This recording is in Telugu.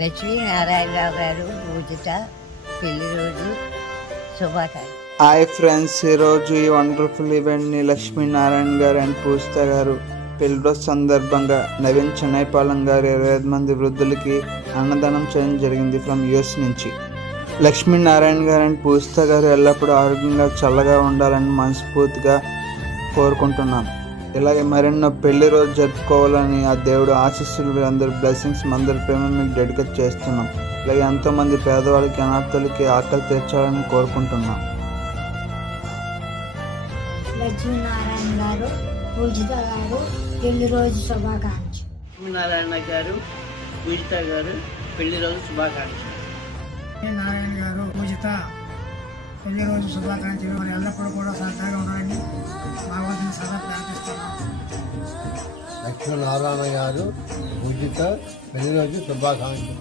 లక్ష్మీనారాయణరావు గారు పూజిత పెళ్లి రోజు శుభాకాంక్షలు. హాయ్ ఫ్రెండ్స్, ఈరోజు ఈ వండర్ఫుల్ ఈవెంట్ని లక్ష్మీనారాయణ గారు అండ్ పూజిత గారు పెళ్లి రోజు సందర్భంగా నవీన్ చెన్నైపాలెం గారు 25 మంది వృద్ధులకి అన్నదానం చేయడం జరిగింది ఫ్రమ్ యూఎస్ నుంచి. లక్ష్మీనారాయణ గారు అండ్ పూజిత గారు ఎల్లప్పుడూ ఆరోగ్యంగా చల్లగా ఉండాలని మనస్ఫూర్తిగా కోరుకుంటున్నాను. ఇలాగే మరెన్నో పెళ్లి రోజు జరుపుకోవాలని ఆ దేవుడు ఆశీస్సులు, అందరి బ్లెస్సింగ్స్, అందరి ప్రేమ మీకు డెడికేట్ చేస్తున్నాం. ఇలాగే ఎంతోమంది పేదవాళ్ళకి, అనాథలకి ఆకలి తీర్చాలని కోరుకుంటున్నాం. లక్ష్మీనారాయణ గారు పూజిత గారు పెళ్లి రోజు శుభాకాంక్షలు. లక్ష్మీనారాయణ గారు పూజిత గారు పెళ్లి రోజు శుభాకాంక్షలు. నారాయణ గారు పూజిత పెళ్లి రోజు శుభాకాంక్షలు. మరి ఎల్లప్పుడూ కూడా సరదాగా ఉండాలని భగవంతుని సదా ప్రార్థిస్తున్నాం. లక్ష్మీనారాయణ గారు పూజిత పెళ్లి రోజు శుభాకాంక్షలు.